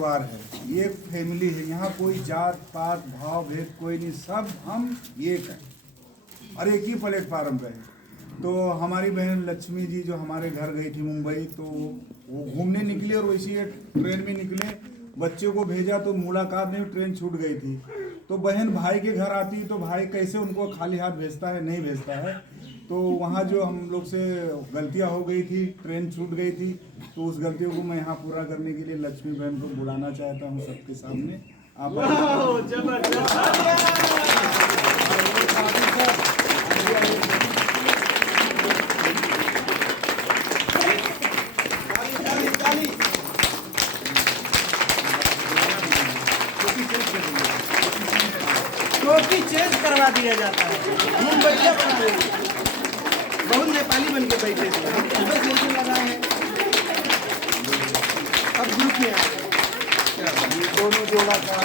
परिवार है, ये फैमिली है। यहाँ कोई जात पात भाव भेद कोई नहीं, सब हम एक हैं और एक ही प्लेटफार्म पे हैं। तो हमारी बहन लक्ष्मी जी जो हमारे घर गई थी मुंबई, तो वो घूमने निकली और वैसे ही ट्रेन में निकले, बच्चे को भेजा तो मुलाकात नहीं, ट्रेन छूट गई थी। तो बहन भाई के घर आती तो भाई कैसे उनको खाली हाथ भेजता है, नहीं भेजता है। तो वहाँ जो हम लोग से गलतियाँ हो गई थी, ट्रेन छूट गई थी, तो उस गलतियों को मैं यहाँ पूरा करने के लिए लक्ष्मी बहन को बुलाना चाहता हूँ सबके सामने। आप टोपी चेंज करवा दिया जाता है, मुंबईया बना देंगे। बहुत नेपाली बन के बैठे थे, हम सुबह से लगाए हैं, अब ग्रुप में आए दोनों जोड़ा का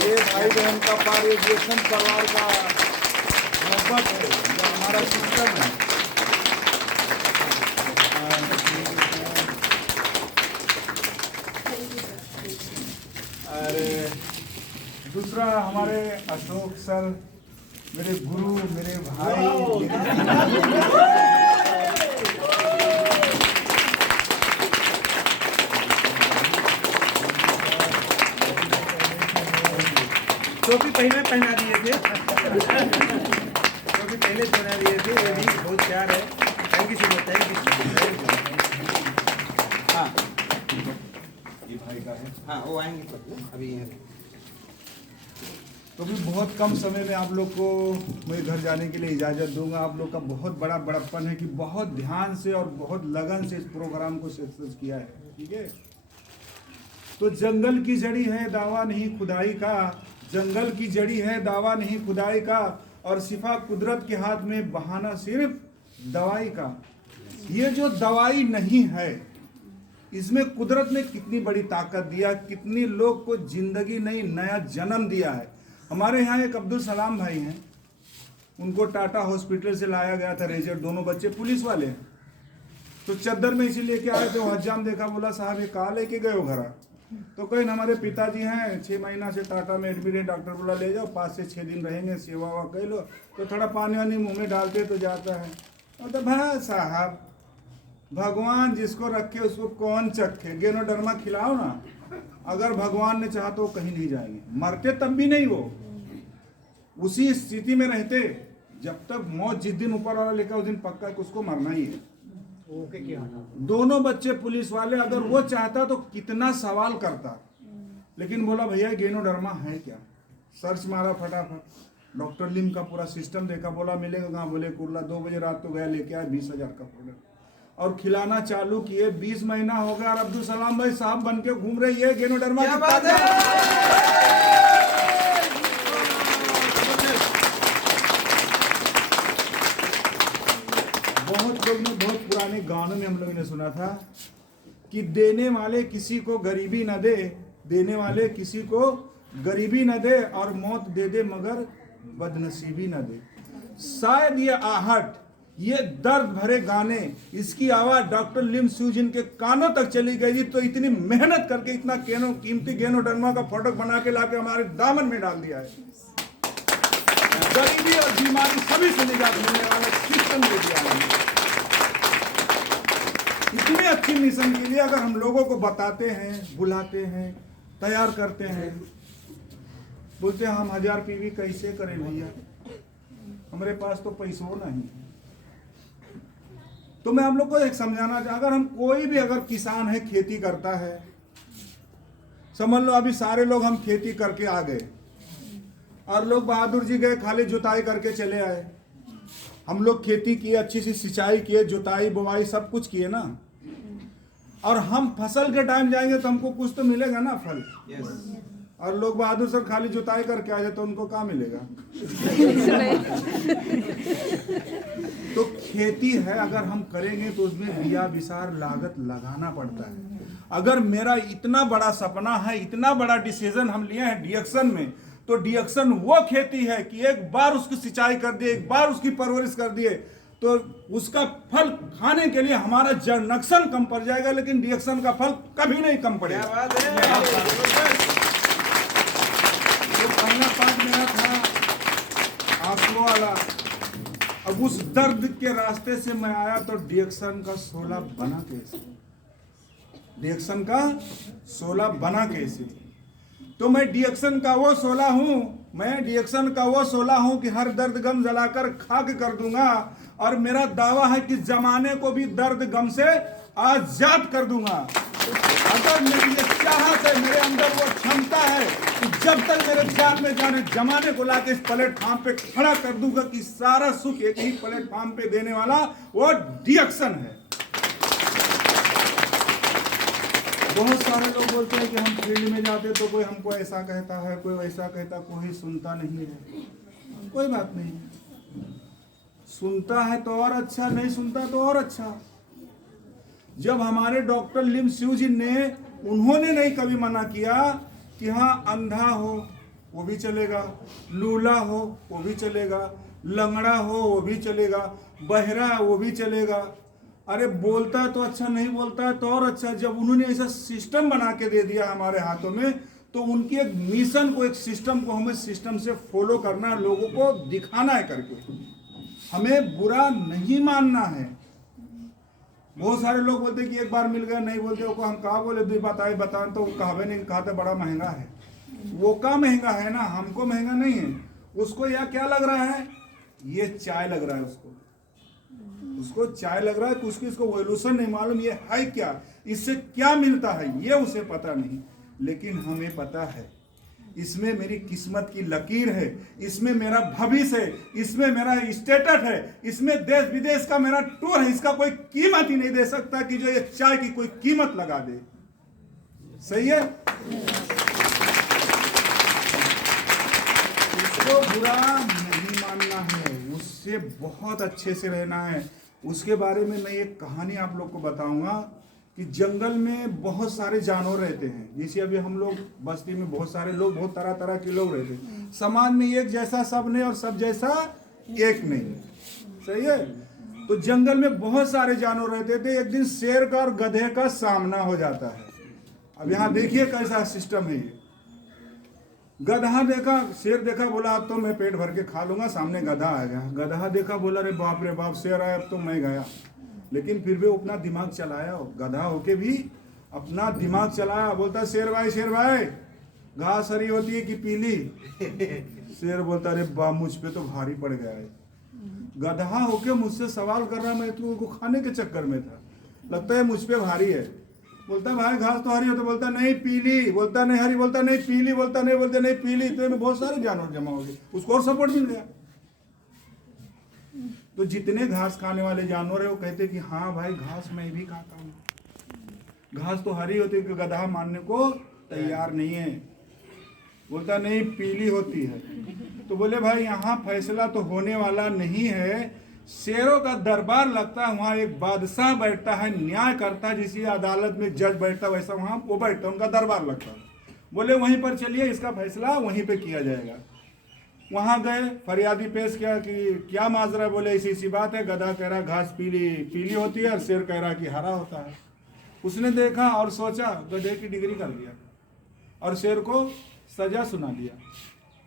ये भाई बहन का पारिवेशन परिवार का मोहब्बत है, जो हमारा सिस्टम है। अरे दूसरा हमारे अशोक सर, मेरे गुरु, मेरे भाई, टोपी पहले पहना दिए थे, टोपी पहले पहना दिए थे, ये भी बहुत प्यार है। Thank you so much, thank you. हाँ ये भाई का है। हाँ, वो आएंगे अभी। तो भी बहुत कम समय में आप लोग को मैं घर जाने के लिए इजाज़त दूंगा। आप लोग का बहुत बड़ा बड़प्पन है कि बहुत ध्यान से और बहुत लगन से इस प्रोग्राम को सक्सेस किया है, ठीक है। तो जंगल की जड़ी है दावा नहीं खुदाई का, जंगल की जड़ी है दावा नहीं खुदाई का, और सिफा कुदरत के हाथ में बहाना सिर्फ दवाई का। ये जो दवाई नहीं है, इसमें कुदरत ने कितनी बड़ी ताकत दिया, कितनी लोग को जिंदगी नहीं नया जन्म दिया है। हमारे यहाँ एक अब्दुल सलाम भाई हैं, उनको टाटा हॉस्पिटल से लाया गया था रेजर, दोनों बच्चे पुलिस वाले हैं। तो चद्दर में इसी लेके आए थे, हज्जाम देखा, बोला साहब ये कहाँ लेके गए हो घर? तो कहीं हमारे पिताजी हैं 6 महीना से टाटा में एडमिट है, डॉक्टर बोला ले जाओ, 5 से 6 दिन रहेंगे, सेवा वा कर लो। तो थोड़ा पानी वानी मुँह में डालते तो जाता है। तो भाई साहब, भगवान जिसको रखे उसको कौन चखे, गेनोडर्मा खिलाओ ना। अगर भगवान ने चाहा तो कहीं नहीं जाएंगे, मरते तब भी नहीं, वो उसी स्थिति में रहते जब तक मौत जिस दिन ऊपर वाला लेकर उस दिन पक्का है कि उसको मरना ही है। दोनों बच्चे पुलिस वाले, अगर वो चाहता तो कितना सवाल करता, लेकिन बोला भैया गेनोडर्मा है क्या। सर्च मारा फटाफट, डॉक्टर लिम का पूरा सिस्टम देखा, बोला मिलेगा कहाँ, बोले कुर्ला। 2 बजे रात को गया, लेके आया 20,000 का प्रोडक्ट और खिलाना चालू किए। 20 महीना हो गया और अब्दुल सलाम भाई साहब बन के घूम रही है। गेनोडर्मा की बात है। बहुत लोग ने, बहुत पुराने गानों में हम लोगों ने सुना था कि देने वाले किसी को गरीबी न दे, देने वाले किसी को गरीबी न दे, और मौत दे दे मगर बदनसीबी न दे। शायद ये आहट, ये दर्द भरे गाने, इसकी आवाज डॉक्टर लिम सूजिन के कानों तक चली गई तो इतनी मेहनत करके इतना कीमती गेनोडर्मा का प्रोडक्ट बना के लाके हमारे दामन में डाल दिया है। गरीबी और बीमारी सभी से निजात मिलने वाला सिस्टम दे दिया है। इतनी अच्छी मिशन के लिए अगर हम लोगों को बताते हैं, बुलाते हैं, तैयार करते हैं, बोलते हैं हम 1000 पीवी कैसे करें भैया, हमारे पास तो पैसों नहीं। तो मैं हम लोग को एक समझाना चाहूँ, अगर हम कोई भी अगर किसान है, खेती करता है, समझ लो अभी सारे लोग हम खेती करके आ गए और लोग बहादुर जी गए खाली जुताई करके चले आए। हम लोग खेती किए, अच्छी सी सिंचाई किए, जुताई बुआई सब कुछ किए ना, और हम फसल के टाइम जाएंगे तो हमको कुछ तो मिलेगा ना फल। और लोग बहादुर सर खाली जुताई करके आ जाए तो उनको क्या मिलेगा? तो खेती है, अगर हम करेंगे तो उसमें बिया बिसार लागत लगाना पड़ता है। अगर मेरा इतना बड़ा सपना है, इतना बड़ा डिसीजन हम लिए हैं डिएक्शन में, तो डिएक्शन वो खेती है कि एक बार उसकी सिंचाई कर दिए, एक बार उसकी परवरिश कर दिए, तो उसका फल खाने के लिए हमारा जनक्शन कम पड़ जाएगा, लेकिन डिएक्शन का फल कभी नहीं कम पड़ेगा। क्या बात है। तो पहला पार्ट मेरा था आंसुओं वाला। अब उस दर्द के रास्ते से मैं आया तो डिएक्शन का 16 बना कैसे, डिएक्शन का 16 बना कैसे। तो मैं डिएक्शन का वो 16 हूं, मैं डिएक्शन का वो 16 हूं कि हर दर्द गम जलाकर खाक कर दूंगा, और मेरा दावा है कि जमाने को भी दर्द गम से आजाद कर दूंगा। अगर मेरी ये चाहत है, मेरे अंदर वो क्षमता है कि जब तक मेरे जान में जाने जमाने को लाके इस प्लेटफॉर्म पे खड़ा कर दूंगा कि सारा सुख एक ही प्लेटफॉर्म पे देने वाला वो डिएक्शन है। बहुत सारे लोग बोलते हैं कि हम फील्ड में जाते तो कोई हमको ऐसा कहता है, कोई वैसा कहता, कोई सुनता नहीं है। कोई बात नहीं, सुनता है तो और अच्छा, नहीं सुनता तो और अच्छा। जब हमारे डॉक्टर लिम सिउ जी ने, उन्होंने नहीं कभी मना किया कि हाँ अंधा हो वो भी चलेगा, लूला हो वो भी चलेगा, लंगड़ा हो वो भी चलेगा, बहरा वो भी चलेगा। अरे बोलता है तो अच्छा, नहीं बोलता है तो और अच्छा। जब उन्होंने ऐसा सिस्टम बना के दे दिया हमारे हाथों में, तो उनकी एक मिशन को, एक सिस्टम को हमें सिस्टम से फॉलो करना, लोगों को दिखाना है करके। हमें बुरा नहीं मानना है। बहुत सारे लोग बोलते कि एक बार मिल गया, नहीं बोलते वो हम कहा बोले दो बताए बताएं तो कहावे नहीं कहते बड़ा महंगा है। वो का महंगा है ना, हमको महंगा नहीं है। उसको यह क्या लग रहा है, ये चाय लग रहा है उसको चाय लग रहा है कि इसको वैल्यूशन नहीं मालूम, ये है क्या, इससे क्या मिलता है ये उसे पता नहीं। लेकिन हमें पता है इसमें मेरी किस्मत की लकीर है, इसमें मेरा भविष्य है, इसमें मेरा स्टेटस है, इसमें देश विदेश का मेरा टूर है। इसका कोई कीमत ही नहीं दे सकता कि जो ये चाय की कोई कीमत लगा दे। सही है। उसको बुरा नहीं मानना है, उससे बहुत अच्छे से रहना है। उसके बारे में मैं एक कहानी आप लोग को बताऊंगा कि जंगल में बहुत सारे जानवर रहते हैं। जैसे अभी हम लोग बस्ती में बहुत सारे लोग, बहुत तरह तरह के लोग रहते हैं। समाज में एक जैसा सब नहीं और सब जैसा एक नहीं। सही है। तो जंगल में बहुत सारे जानवर रहते थे। एक दिन शेर का और गधे का सामना हो जाता है। अब यहाँ देखिए कैसा सिस्टम है ये। गधा देखा, शेर देखा, बोला अब तो मैं पेट भर के खा लूंगा। सामने गधा आ गया। गधा देखा, बोला अरे बाप रे बाप, शेर आया अब तो मैं गया। लेकिन फिर भी वो अपना दिमाग चलाया, गधा होके भी अपना दिमाग चलाया। बोलता शेर भाई घास हरी होती है कि पीली? शेर बोलता अरे बाप मुझ पे तो भारी पड़ गया है। गधा होके मुझसे सवाल कर रहा, मैं तो खाने के चक्कर में था, लगता है मुझ पे भारी है। बोलता भाई घास तो हरी हो, तो बोलता नहीं पीली, बोलता नहीं हरी, बोलता नहीं पीली, बोलता नहीं, बोलते नहीं पीली। तो बहुत सारे जानवर जमा हो गए, उसको और सपोर्ट मिल गया। तो जितने घास खाने वाले जानवर है वो कहते कि हाँ भाई घास मैं भी खाता हूँ। घास तो हरी होती है, गधा मानने को तैयार नहीं है, बोलता नहीं पीली होती है। तो बोले भाई यहाँ फैसला तो होने वाला नहीं है, शेरों का दरबार लगता है, वहाँ एक बादशाह बैठता है, न्याय करता है। जिसी अदालत में जज बैठता है वैसा वहाँ वो बैठता है, उनका दरबार लगता है। बोले वहीं पर चलिए, इसका फैसला वहीं पे किया जाएगा। वहाँ गए, फरियादी पेश किया कि क्या माजरा। बोले ऐसी सी बात है, गधा कह रहा घास पीली होती है और शेर कह रहा कि हरा होता है। उसने देखा और सोचा, गधे की डिग्री कर दिया और शेर को सजा सुना दिया।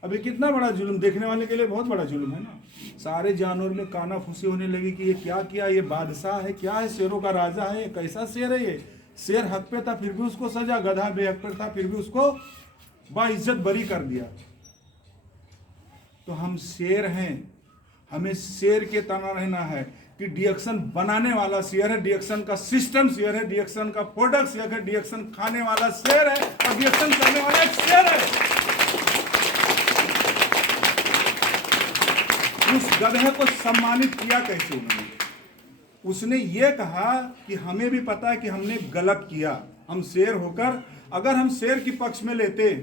अभी कितना बड़ा जुल्म, देखने वाले के लिए बहुत बड़ा जुल्म है ना। सारे जानवर में काना फूसी होने लगी कि ये क्या किया, ये बादशाह है क्या है, शेरों का राजा है, ये कैसा शेर है। ये शेर हक पे था फिर भी उसको सजा, गधा बेहक पे था फिर भी उसको बाइज्जत बरी कर दिया। तो हम शेर हैं, हमें शेर के तना रहना है कि डिएक्शन बनाने वाला शेर है, डिएक्शन का सिस्टम शेर है, डिएक्शन का प्रोडक्ट शेर है, डिएक्शन खाने वाला शेर है और डिएक्शन करने वाला एक शेर है। उस गधे को सम्मानित किया कैसे उन्होंने? उसने ये कहा कि हमें भी पता है कि हमने गलत किया। हम शेर होकर अगर हम शेर की पक्ष में लेते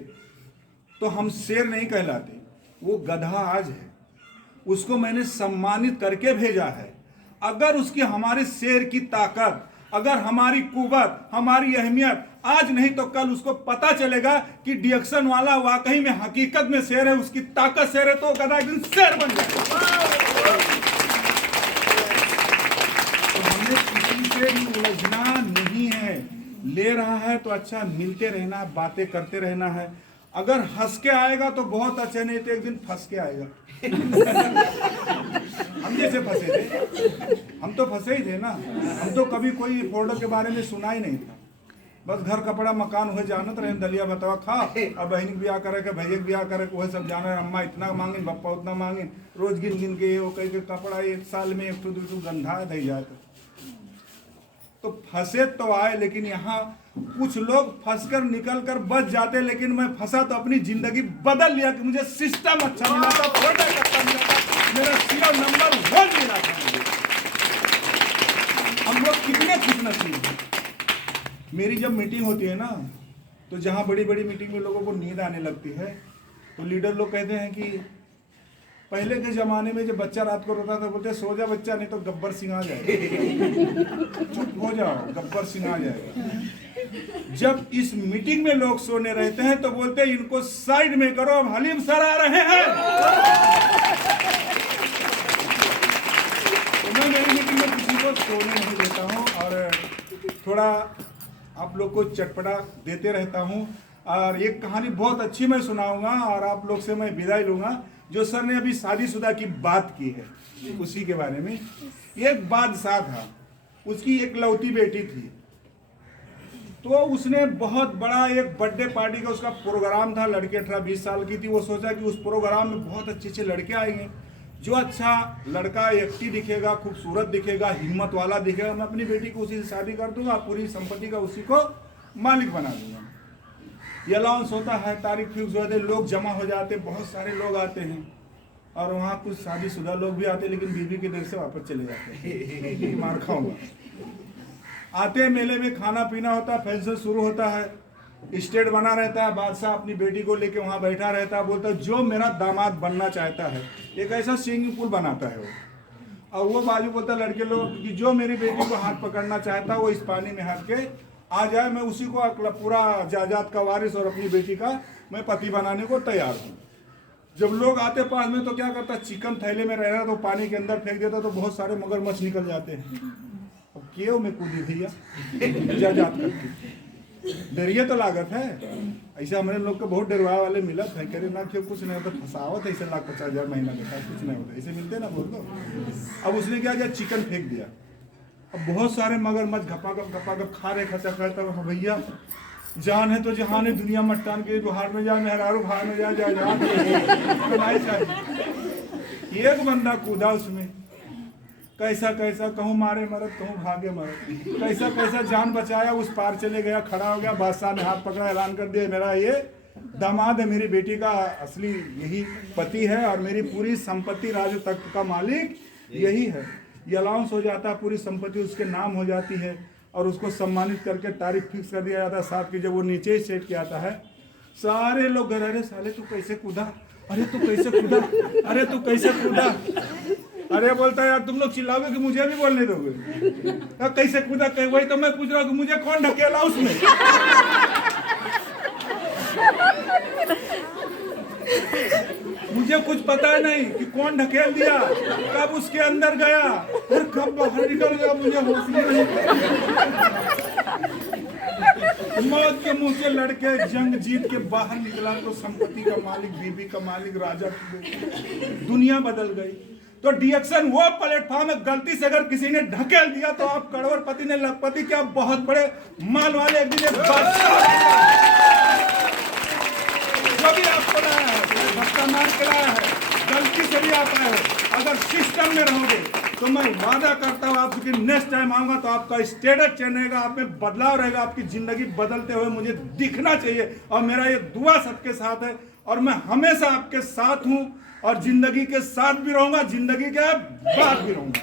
तो हम शेर नहीं कहलाते। वो गधा आज है, उसको मैंने सम्मानित करके भेजा है। अगर उसकी हमारे शेर की ताकत, अगर हमारी कुव्वत, हमारी अहमियत आज नहीं तो कल उसको पता चलेगा कि डिएक्शन वाला वाकई में हकीकत में शेर है, उसकी ताकत शेर है, तो गधा एक दिन शेर बन जाएगा। से भी उलझना नहीं है। ले रहा है तो अच्छा मिलते रहना, बातें करते रहना है। अगर हंस के आएगा तो बहुत अच्छा, नहीं तो एक दिन फंस के आएगा। हम जैसे फंसे थे, हम तो फंसे ही थे ना। हम तो कभी कोई फोल्डर के बारे में सुना ही नहीं था। बस घर कपड़ा मकान हुए जानत रहे, दलिया बतावा खा और बहन के ब्याह करे के भैया के ब्याह करे वह सब जाना। अम्मा इतना मांगे, पप्पा उतना मांगे, रोज गिन गिन के वो कह के कपड़ा एक साल में 1-2 गंधा दे जाए। तो फंसे तो आए, लेकिन यहाँ कुछ लोग फंसकर निकल कर बच जाते। लेकिन मैं फंसा तो अपनी जिंदगी बदल लिया कि मुझे सिस्टम अच्छा मिला था, प्रोडक्ट अच्छा मिला था, मेरा सीरियल नंबर 1 मिला था मुझे। हम लोग कितने खुशनसीब हैं। मेरी जब मीटिंग होती है ना, तो जहाँ बड़ी बड़ी मीटिंग में लोगों को नींद आने लगती है, तो लीडर लोग कहते हैं कि पहले के जमाने में जब बच्चा रात को रोता था बोलते सो जा बच्चा, नहीं तो गब्बर सिंह आ जाएगा, चुप हो जाओ गब्बर सिंह आ जाएगा। जब इस मीटिंग में लोग सोने रहते हैं तो बोलते हैं इनको साइड में करो, अब हलीम सर आ रहे हैं। तो मैं मेरी मीटिंग में किसी को सोने नहीं देता हूँ और थोड़ा आप लोग को चटपटा देते रहता हूँ। और एक कहानी बहुत अच्छी मैं सुनाऊंगा और आप लोग से मैं विदाई लूंगा। जो सर ने अभी शादीशुदा की बात की है उसी के बारे में। एक बादशाह था, उसकी एक लौती बेटी थी। तो उसने बहुत बड़ा एक बर्थडे पार्टी का उसका प्रोग्राम था। लड़की 18-20 साल की थी। वो सोचा कि उस प्रोग्राम में बहुत अच्छे अच्छे लड़के आएंगे, जो अच्छा लड़का एक्टिव दिखेगा, खूबसूरत दिखेगा, हिम्मत वाला दिखेगा, मैं अपनी बेटी को उसी से शादी कर दूंगा, पूरी संपत्ति का उसी को मालिक बना दूंगा। ये अलाउंस होता है, तारीख फिक्स हो जाती है, लोग जमा हो जाते, बहुत सारे लोग आते हैं और वहाँ कुछ शादीशुदा लोग भी आते हैं, लेकिन बीवी के देर से वापस चले जाते हैं। मार खाऊंगा। आते मेले में खाना पीना होता है, फैंसन शुरू होता है, स्टेज बना रहता है, बादशाह अपनी बेटी को लेके वहाँ बैठा रहता है, बोलता है जो मेरा दामाद बनना चाहता है, एक ऐसा स्विमिंग पूल बनाता है वो, और वो बाजू बोलता है लड़के लोग कि जो मेरी बेटी को हाथ पकड़ना चाहता है वो इस पानी में हाथ के आ जाए, मैं उसी को पूरा जायदाद का वारिस और अपनी बेटी का मैं पति बनाने को तैयार हूँ। जब लोग आते पास में तो क्या करता, चिकन थैले में रह रहा तो पानी के अंदर फेंक देता तो बहुत सारे मगरमच्छ निकल जाते हैं। अब केव में कूदी भैया जायदाद करके, डरिए तो लागत है। ऐसा हमारे लोग को बहुत डरवा वाले मिलत है, करे ना क्यों कुछ नहीं होता, फंसावत ऐसे 1,50,000 महीना देता, कुछ नहीं होता, ऐसे मिलते ना बोल दो। अब उसने क्या किया, चिकन फेंक दिया। अब बहुत सारे मगरमच्छ घपाघप खा रहे, खचा खाता है। भैया जान है तो जहान है, दुनिया मट्टान के बाहर में जा, मेहरारू बाहर में जा कमाई चाहिए। एक बंदा कूदा उसमें, कैसा कैसा, कहूँ मारे मरद, कहूँ भागे मरद, कैसा कैसा जान बचाया, उस पार चले गया, खड़ा हो गया। बादशाह ने हाथ पकड़ा, ऐलान कर दिया मेरा ये दामाद है, मेरी बेटी का असली यही पति है और मेरी पूरी संपत्ति राज तख्त का मालिक यही है। ये अलाउंस हो जाता है, पूरी संपत्ति उसके नाम हो जाती है और उसको सम्मानित करके तारीख फिक्स कर दिया जाता है। साथ की जब वो नीचे ही सेट किया आता है, सारे लोग घर, अरे साले तू कैसे कूदा, अरे तू कैसे कूदा, अरे तू कैसे कूदा। अरे बोलता है यार तुम लोग चिल्लाओगे कि मुझे भी बोलने दोगे, कैसे कूदा, वही तो मैं पूछ रहा हूँ कि मुझे कौन ढकेला उसमें। मुझे कुछ पता नहीं कि कौन ढकेल दिया, कब उसके अंदर गया और कब बाहर निकल गया, मुझे होश नहीं। मौत के मुंह से लड़के जंग जीत के बाहर निकला तो संपत्ति का मालिक, बीबी का मालिक, राजा, दुनिया बदल गई। तो डिएक्शन वो प्लेटफॉर्म में गलती से अगर किसी ने ढकेल दिया तो आप करोड़पति ने लखपति के आप बहुत बड़े माल वाले एक दिन जो भी आपको लाया है, धक्का मार के लाया है, गलती से भी आप आए हो, अगर सिस्टम में रहोगे तो मैं वादा करता हूँ आपकी नेक्स्ट टाइम आऊंगा तो आपका स्टेटस चेंज रहेगा, आप में बदलाव रहेगा, आपकी जिंदगी बदलते हुए मुझे दिखना चाहिए। और मेरा ये दुआ सबके साथ है और मैं हमेशा आपके साथ हूँ और जिंदगी के साथ भी रहूंगा, जिंदगी के बाद भी रहूंगा।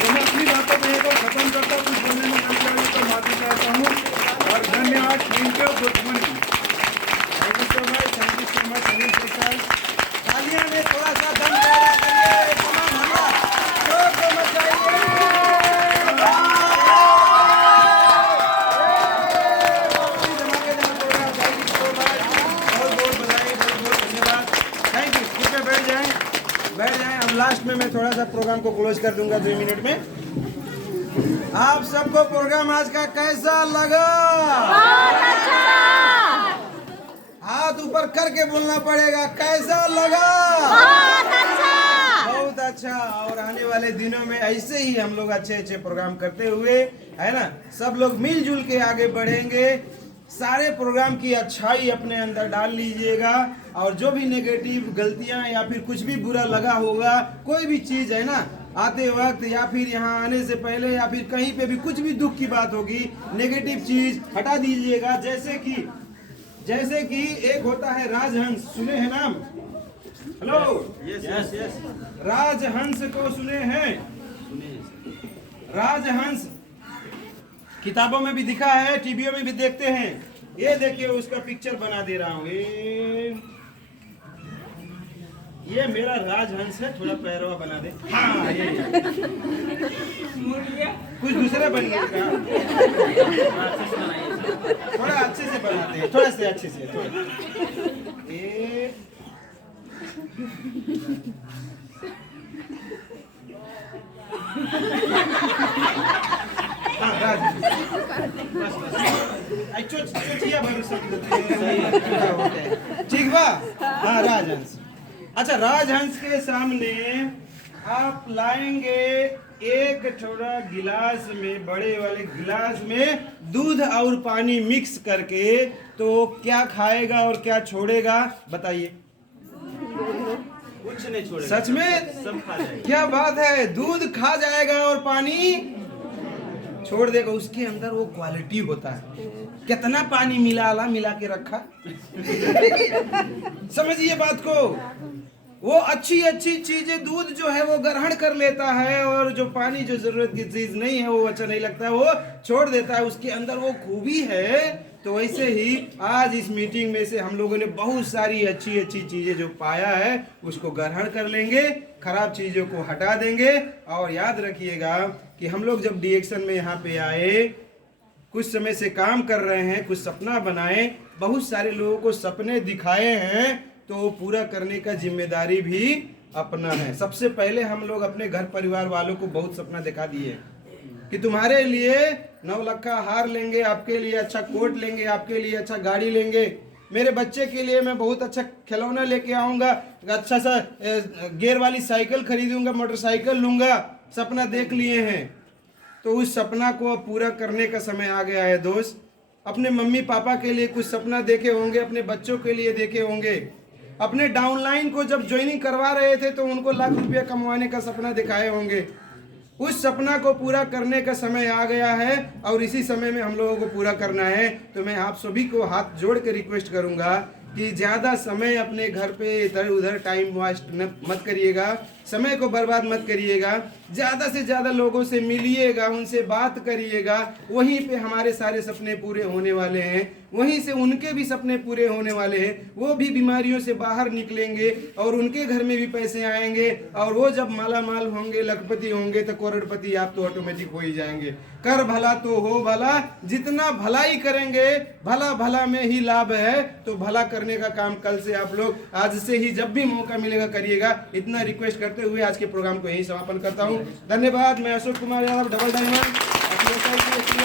तो मैं अपनी बातों को एक और खत्म करता हूँ, कुछ बोलने में तो माफी चाहता हूँ और धन्यवाद। Thank you, good morning. Thank you so much, thank you so much Anil Prasad. तालियां में थोड़ा सा दम पैदा करिए, तमाम हल्ला जोर से मचाइए। बैठ जाएं। अब लास्ट में मैं थोड़ा सा प्रोग्राम को क्लोज कर दूंगा 2 मिनट में। आप सबको प्रोग्राम आज का कैसा लगा? हाथ ऊपर करके बोलना पड़ेगा, कैसा लगा? बहुत अच्छा। और आने वाले दिनों में ऐसे ही हम लोग अच्छे अच्छे प्रोग्राम करते हुए, है ना, सब लोग मिलजुल के आगे बढ़ेंगे। सारे प्रोग्राम की अच्छाई अपने अंदर डाल लीजिएगा, और जो भी नेगेटिव गलतियां या फिर कुछ भी बुरा लगा होगा, कोई भी चीज है ना, आते वक्त या फिर यहाँ आने से पहले या फिर कहीं पे भी कुछ भी दुख की बात होगी, नेगेटिव चीज हटा दीजिएगा। जैसे कि एक होता है राजहंस, सुने हैं नाम? Hello, yes. राजहंस को सुने हैं? राजहंस किताबों में भी दिखा है, टीवियों में भी देखते हैं। ये देखिए, उसका पिक्चर बना दे रहा हूँ। ये मेरा राजहंस है, थोड़ा पैरवा बना दे। हाँ, ये कुछ दूसरा बन गया। थोड़ा अच्छे से बनाते हैं, थोड़ा से अच्छे से, थोड़ा। ये हाँ, राज ठीक बा। हाँ, राजहंस। अच्छा, राजहंस के सामने आप लाएंगे एक थोड़ा गिलास में, बड़े वाले गिलास में दूध और पानी मिक्स करके, तो क्या खाएगा और क्या छोड़ेगा बताइए? कुछ नहीं छोड़ेगा, सच में? सब खा जाएगा। क्या बात है, दूध खा जाएगा और पानी छोड़ देगा। उसके अंदर वो क्वालिटी होता है। कितना पानी मिला के रखा समझिए बात को। वो अच्छी अच्छी चीजें, दूध जो है वो ग्रहण कर लेता है, और जो पानी जो जरूरत की चीज नहीं है, वो अच्छा नहीं लगता है, वो छोड़ देता है। उसके अंदर वो खूबी है। तो वैसे ही आज इस मीटिंग में से हम लोगों ने बहुत सारी अच्छी अच्छी चीजें जो पाया है उसको ग्रहण कर लेंगे, खराब चीजों को हटा देंगे। और याद रखिएगा कि हम लोग जब डीएक्शन में यहाँ पे आए, कुछ समय से काम कर रहे हैं, कुछ सपना बनाए, बहुत सारे लोगों को सपने दिखाए हैं, तो पूरा करने का जिम्मेदारी भी अपना है। सबसे पहले हम लोग अपने घर परिवार वालों को बहुत सपना दिखा दिए कि तुम्हारे लिए 9 लाख का हार लेंगे, आपके लिए अच्छा कोट लेंगे, आपके लिए अच्छा गाड़ी लेंगे, मेरे बच्चे के लिए मैं बहुत अच्छा खिलौना लेके आऊंगा, अच्छा सा गियर वाली साइकिल खरीदूंगा, मोटरसाइकिल लूंगा। सपना देख लिए हैं, तो उस सपना को अब पूरा करने का समय आ गया है दोस्त। अपने मम्मी पापा के लिए कुछ सपना देखे होंगे, अपने बच्चों के लिए देखे होंगे। अपने डाउनलाइन को जब ज्वाइनिंग करवा रहे थे तो उनको लाख रुपया कमाने का सपना दिखाए होंगे। उस सपना को पूरा करने का समय आ गया है, और इसी समय में हम लोगों को पूरा करना है। तो मैं आप सभी को हाथ जोड़ के रिक्वेस्ट करूंगा कि ज़्यादा समय अपने घर पे इधर उधर टाइम वेस्ट मत करिएगा, समय को बर्बाद मत करिएगा। ज़्यादा से ज़्यादा लोगों से मिलिएगा, उनसे बात करिएगा। वहीं पे हमारे सारे सपने पूरे होने वाले हैं, वहीं से उनके भी सपने पूरे होने वाले हैं। वो भी बीमारियों से बाहर निकलेंगे और उनके घर में भी पैसे आएंगे, और वो जब माला माल होंगे, लखपति होंगे, तो करोड़पति आप तो ऑटोमेटिक हो ही जाएंगे। कर भला तो हो भला, जितना भलाई करेंगे भला भला में ही लाभ है। तो भला करने का काम कल से आप लोग आज से ही जब भी मौका मिलेगा करिएगा। इतना रिक्वेस्ट करते हुए आज के प्रोग्राम को यही समापन करता हूँ। धन्यवाद। मैं अशोक कुमार यादव, डबल डायमंड।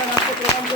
आपके प्रोग्राम को